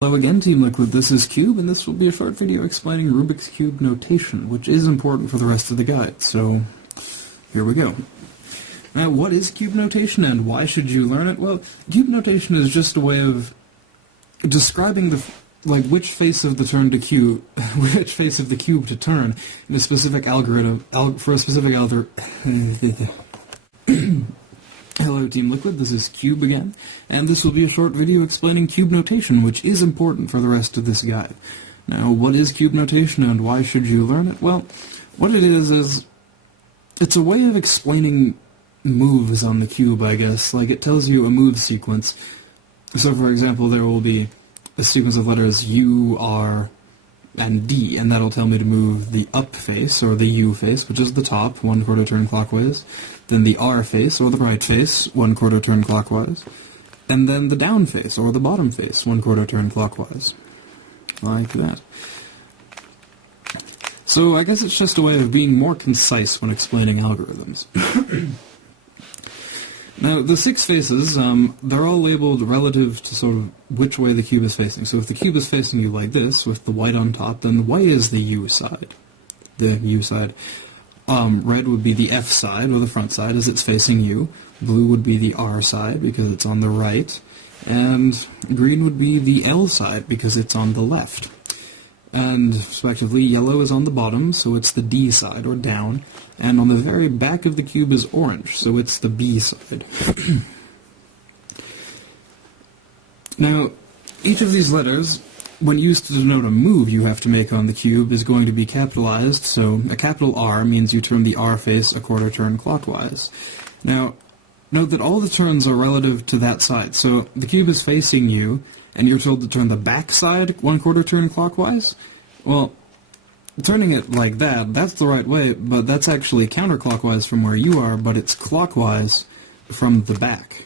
Hello again, Team Liquid, this is Cube, and this will be a short video explaining Rubik's Cube notation, which is important for the rest of the guide, so here we go. Now, what is cube notation, and why should you learn it? Well, cube notation is just a way of describing which face of the which face of the cube to turn in a specific algorithm, for a specific Hello Team Liquid, this is Cube again, and this will be a short video explaining cube notation, which is important for the rest of this guide. Now, what is cube notation and why should you learn it? Well, what it is it's a way of explaining moves on the cube, I guess. Like, it tells you a move sequence. So, for example, there will be a sequence of letters U, R, and D, and that'll tell me to move the up face, or the U face, which is the top, 1/4 turn clockwise, then the R face, or the right face, 1/4 turn clockwise, and then the down face, or the bottom face, 1/4 turn clockwise. Like that. So I guess it's just a way of being more concise when explaining algorithms. Now, the 6 faces, they're all labeled relative to sort of which way the cube is facing. So if the cube is facing you like this, with the white on top, then the white is the U side. The U side. Red would be the F side, or the front side, as it's facing you. Blue would be the R side, because it's on the right. And green would be the L side, because it's on the left. And, respectively, yellow is on the bottom, so it's the D side, or down. And on the very back of the cube is orange, so it's the B side. Now, each of these letters, when used to denote a move you have to make on the cube, is going to be capitalized, so a capital R means you turn the R face a 1/4 turn clockwise. Now, note that all the turns are relative to that side, so the cube is facing you, and you're told to turn the back side 1/4 turn clockwise. Well, turning it like that, that's the right way, but that's actually counterclockwise from where you are, but it's clockwise from the back.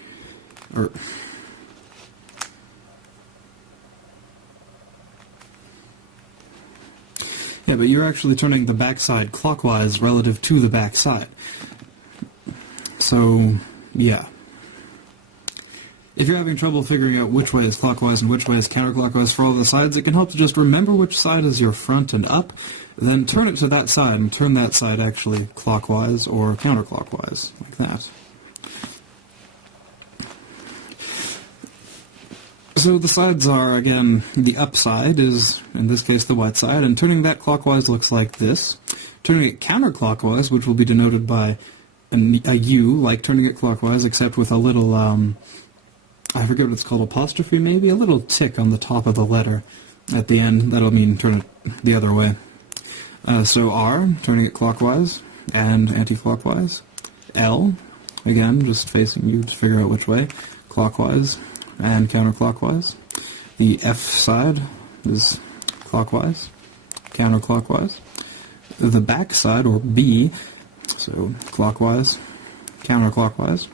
Yeah, but you're actually turning the back side clockwise relative to the back side. So, yeah. If you're having trouble figuring out which way is clockwise and which way is counterclockwise for all the sides, it can help to just remember which side is your front and up, then turn it to that side, and turn that side actually clockwise or counterclockwise, like that. So the sides are, again, the up side is, in this case, the white side, and turning that clockwise looks like this. Turning it counterclockwise, which will be denoted by a U, like turning it clockwise, except with a little, I forget what it's called, apostrophe maybe? A little tick on the top of the letter at the end. That'll mean turn it the other way. So R, turning it clockwise and anti-clockwise. L, again, just facing you to figure out which way, clockwise and counterclockwise. The F side is clockwise, counterclockwise. The back side, or B, so clockwise, counterclockwise.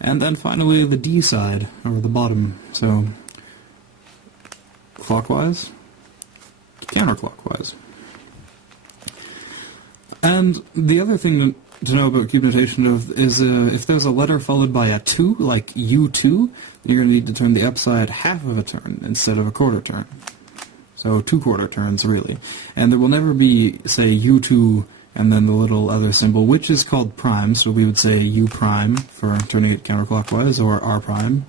And then finally the D side, or the bottom, so clockwise, counterclockwise. And the other thing to know about cube notation is if there's a letter followed by a 2, like U2, you're going to need to turn the upside half of a turn instead of a 1/4 turn. So 2/4 turns, really. And there will never be, say, U2 and then the little other symbol, which is called prime, so we would say U prime for turning it counterclockwise, or R prime,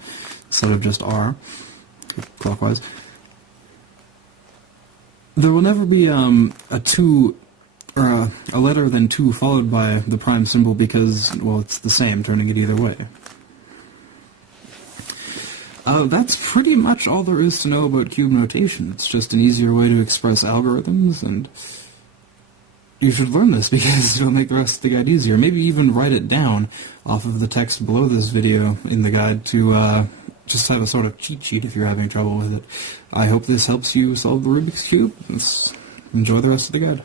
instead of just R, clockwise. There will never be a 2, or a letter then 2 followed by the prime symbol because, well, it's the same, turning it either way. That's pretty much all there is to know about cube notation. It's just an easier way to express algorithms, and you should learn this because it'll make the rest of the guide easier. Maybe even write it down off of the text below this video in the guide to just have a sort of cheat sheet if you're having trouble with it. I hope this helps you solve the Rubik's Cube. Enjoy the rest of the guide.